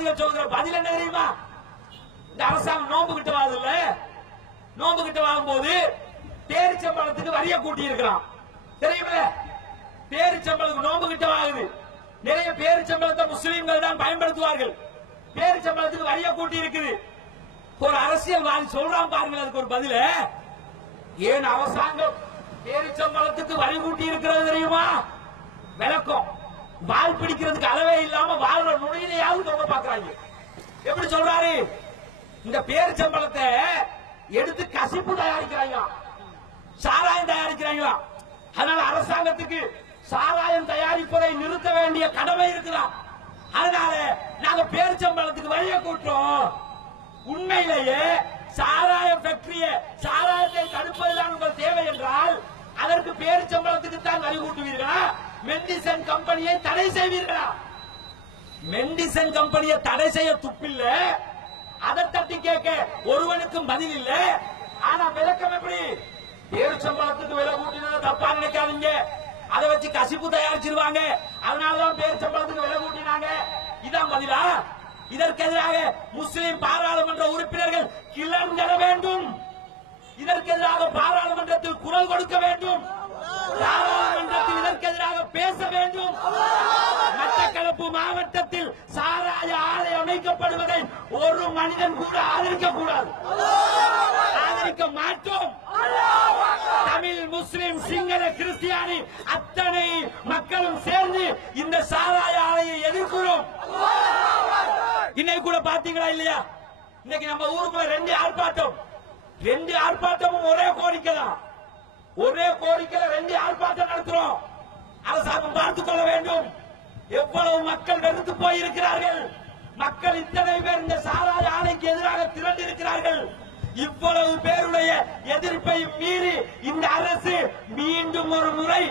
அரசியல்வாதிகள் பதில் என்ன தெரியுமா? இந்த அரசாங்கம் நோம்பு கிட்ட வாதுல்ல நோம்பு கிட்ட வாங்கும்போது பேரிச்சம்பளத்துக்கு வரிய கூட்டி இருக்கிறான் தெரியுமில்ல பேரிச்சம்பளத்துக்கு நோம்பு கிட்ட வாங்குது. நிறைய பேரிச்சம்பளத்தை முஸ்லீம்கள் தான் பயன்படுத்துவார்கள். பேரிச்சம்பளத்துக்கு வரிய கூட்டி இருக்குது ஒரு அரசியல்வாதி சொல்றான் பாருங்க அதுக்கு ஒரு பதில. ஏன் அரசாங்கம் பேரிச்சம்பளத்துக்கு வரி கூட்டி இருக்கிறது தெரியுமா? விளக்கம். வால் பிடிக்கிறதுக்கு அளவே இல்லாம வாழ்ற நுழையிலையாவது தொங்க பாக்குறாங்க எப்படி சொல்றாரு? இந்த பேரிச்சம்பளத்தை எடுத்து கசிப்பு தயாரிக்கிறாங்க. சாராயம் தயாரிக்கிறாங்களா அதனால அரசாங்கத்துக்கு சாராயம் தயாரிப்பதை நிறுத்த வேண்டிய கடமை இருக்குதாம் அதனால நாங்க பேரிச்சம்பளத்துக்கு வழிய கூட்டுறோம். உண்மையிலேயே சாராய ஃபேக்டரிய சாராயத்தை மெண்டிசன் கம்பெனியை தடை செய்வீர்களா? மெண்டிசன் கம்பெனியை தடை செய்ய துப்பில்ல? அதை தட்டி கேட்க ஒருவனுக்கும் பதில் இல்ல. ஆனா விளக்கம் எப்படி? பேரிச்சம்பளத்துக்கு விலை கூட்டினது தப்பா நினைக்காதீங்க. அதை வச்சு கசிப்பு தயாரிச்சிருவாங்க. அதனாலதான் பேரிச்சம்பளத்துக்கு விலை கூட்டினாங்க. இதான் பதிலா? இதற்கு எதிராக முஸ்லிம் பாராளுமன்ற உறுப்பினர்கள் கிளர்ந்தெழ வேண்டும். இதற்கு எதிராக பாராளுமன்றத்தில் குரல் கொடுக்க வேண்டும். எதிராக பேச வேண்டும். மட்டக்களப்பு மாவட்டத்தில் சாராய ஆலை அமைக்கப்படுவதை ஒரு மனிதன் கூட ஆதரிக்க கூடாது ஆதரிக்க மாட்டோம். தமிழ் முஸ்லிம் சிங்கள கிறிஸ்டியானி அத்தனை மக்களும் சேர்ந்து இந்த சாராய ஆலையை எதிர்க்கிறோம். இன்னைக்கு கூட பாத்தீங்களா இல்லையா? இன்னைக்கு நம்ம ஊருக்குள்ள ரெண்டு ஆர்ப்பாட்டம். ரெண்டு ஆர்ப்பாட்டமும் ஒரே கோரிக்கை தான் ஒரே கோரிக்கையில ரெண்டு ஆர்ப்பாட்டம் நடத்துறோம். அரசாங்கம் பார்த்துக் கொள்ள வேண்டும். எவ்வளவு மக்கள் வெறுத்து போயிருக்கிறார்கள். மக்கள் இத்தனை பேர் இந்த சாராய ஆணைக்கு எதிராக திரண்டு இருக்கிறார்கள் இவ்வளவு பேருடைய எதிர்ப்பை மீறி இந்த அரசு மீண்டும் ஒரு முறை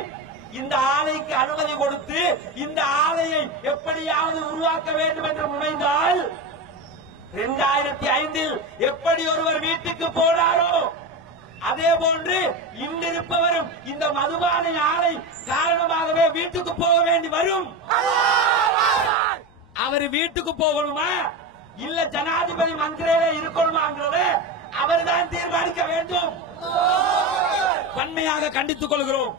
இந்த ஆலைக்கு அனுமதி கொடுத்து இந்த ஆலையை எப்படியாவது உருவாக்க வேண்டும் என்று முனைந்தால் இரண்டாயிரத்தி ஐந்தில் எப்படி ஒருவர் வீட்டுக்கு போனாரோ அதே போன்று இன்றிருப்பவரும் இந்த மதுபானை ஆலை ஆகவே வீட்டுக்கு போக வேண்டி வரும். அவர் வீட்டுக்கு போகணுமா? இல்ல ஜனாதிபதி மந்திரியில இருக்கணுமாங்கிறத அவர்தான் தீர்மானிக்க வேண்டும். வன்மையாக கண்டித்துக் கொள்கிறோம்.